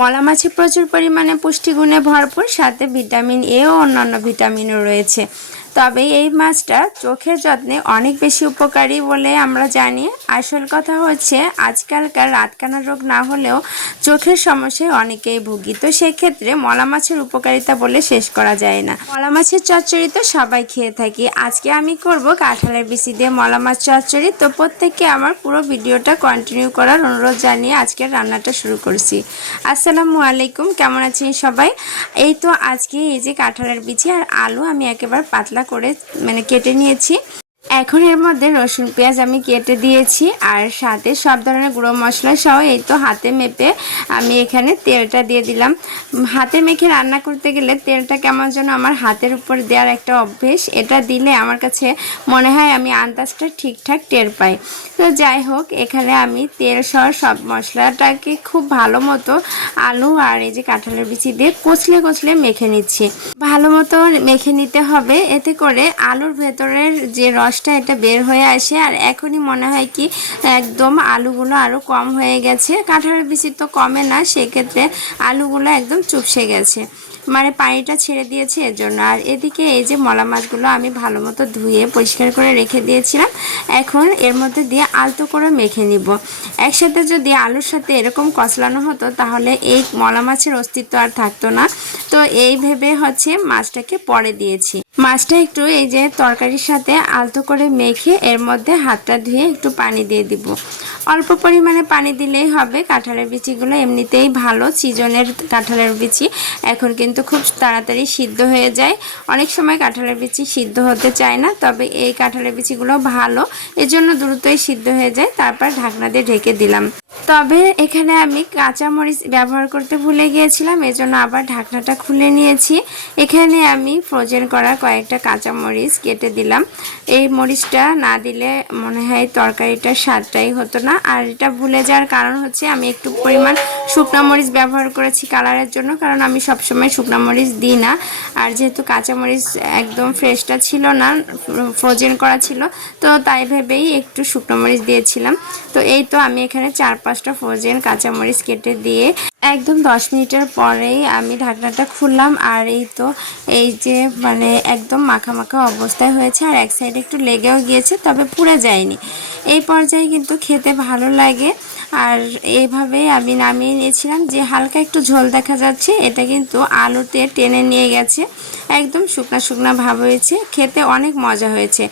মলা মাছে প্রচুর পরিমাণে পুষ্টিগুণে ভরপুর সাথে ভিটামিন এ ও অন্যান্য ভিটামিনও রয়েছে। তবে এই মাছটা চোখের যত্নে অনেক বেশি উপকারী বলে আমরা জানি। আসল কথা হচ্ছে, আজকালকার রাতকানা রোগ না হলেও চোখের সমস্যায় অনেকেই ভুগি। তো সেক্ষেত্রে মলা মাছের উপকারিতা বলে শেষ করা যায় না। মলা মাছের চচ্চড়ি তো সবাই খেয়ে থাকি। আজকে আমি করব কাঁঠালের বিচি দিয়ে মলা মাছ চচ্চড়ি। তো প্রত্যেককে আমার পুরো ভিডিওটা কন্টিনিউ করার অনুরোধ জানিয়ে আজকের রান্নাটা শুরু করছি। আসসালামু আলাইকুম, কেমন আছেন সবাই? এই তো আজকে এই যে কাঁঠালের বিচি আর আলু আমি একেবারে পাতলা করে মানে কেটে নিয়েছি। এখন এর মধ্যে রসুন, পেঁয়াজ আমি কেটে দিয়েছি আর সাথে সব ধরনের গুঁড়ো মশলা সহ এই তো হাতে মেপে আমি এখানে তেলটা দিয়ে দিলাম। হাতে মেখে রান্না করতে গেলে তেলটা কেমন যেন আমার হাতের উপর দেওয়ার একটা অভ্যেস। এটা দিলে আমার কাছে মনে হয় আমি আন্দাজটা ঠিকঠাক টের পাই। তো যাই হোক, এখানে আমি তেল সহ সব মশলাটাকে খুব ভালো মতো আলু আর এই যে কাঁঠালের বিচি দিয়ে কচলে কচলে মেখে নিচ্ছি। ভালো মতো মেখে নিতে হবে। এতে করে আলুর ভেতরের যে রসটা এটা বের হয়ে আসে আর এখনই মনে হয় কি একদম আলুগুলো আরও কম হয়ে গেছে। কাঁঠালের বিচি তো কমে না, সেক্ষেত্রে আলুগুলো একদম চুপসে গেছে। মানে পানিটা ছেড়ে দিয়েছে এর জন্য আর এদিকে এই যে মলা মাছগুলো আমি ভালো মতো ধুয়ে পরিষ্কার করে রেখে দিয়েছিলাম। এখন এর মধ্যে দিয়ে আলতো করে মেখে নিব। একসাথে যদি আলুর সাথে এরকম কচলানো হতো, তাহলে এই মলা মাছের অস্তিত্ব আর থাকতো না। তো এই ভেবে হচ্ছে মাছটাকে পরে দিয়েছি। মাছটা একটু এই যে তরকারির সাথে আলতো করে মেখে এর মধ্যে হাতটা ধুয়ে একটু পানি দিয়ে দিব। অল্প পরিমাণে পানি দিলেই হবে। কাঁঠালের বিচিগুলো এমনিতেই ভালো, সিজনের কাঁঠালের বিচি। এখন কিন্তু খুব তাড়াতাড়ি সিদ্ধ হয়ে যায়। অনেক সময় কাঁঠালের বিচি সিদ্ধ হতে চায় না, তবে এই কাঁঠালের বিচিগুলো ভালো। এজন্য দ্রুতই সিদ্ধ হয়ে যায়। তারপর ঢাকনা দিয়ে ঢেকে দিলাম। তবে এখানে আমি কাঁচা মরিচ ব্যবহার করতে ভুলে গিয়েছিলাম, এজন্য আবার ঢাকনাটা খুলে নিয়েছি। এখানে আমি ফ্রোজেন করা কয়েকটা কাঁচা মরিচ কেটে দিলাম। এই মরিচটা না দিলে মনে হয় তরকারিটার স্বাদটাই হতো না। আর এটা ভুলে যাওয়ার কারণ হচ্ছে আমি একটু পরিমাণ শুকনা মরিচ ব্যবহার করেছি কালারের জন্য, কারণ আমি সবসময় শুকনা মরিচ দিই না। আর যেহেতু কাঁচা মরিচ একদম ফ্রেশটা ছিল না ফ্রোজেন করা ছিল, তো তাই ভেবেই একটু শুকনো মরিচ দিয়েছিলাম। তো এই তো আমি এখানে চার পাঁচটা ফ্রোজেন কাঁচামরিচ কেটে দিয়ে একদম দশ মিনিটের পরেই আমি ঢাকনাটা খুললাম। আর এই তো, এই যে মানে একদম মাখা মাখা অবস্থায় হয়েছে, আর এক সাইডে একটু লেগেও গিয়েছে, তবে পুড়ে যায়নি। এই পর্যায়ে কিন্তু খেতে ভালো লাগে। আর এইভাবে আমি নামিয়ে নিয়েছিলাম যে হালকা একটু ঝোল দেখা যাচ্ছে, এটা কিন্তু আলুতে টেনে নিয়ে গেছে। একদম শুকনা শুকনা ভাব হয়েছে, খেতে অনেক মজা হয়েছে।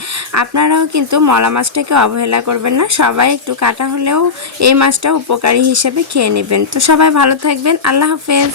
আপনারাও কিন্তু মলা মাছটাকে অবহেলা করবেন না, সবাই একটু কাটা হলেও এই মাছটা উপকারী হিসেবে খেয়ে নেবেন। তো সবাই ভালো থাকবেন, আল্লাহ হাফেজ।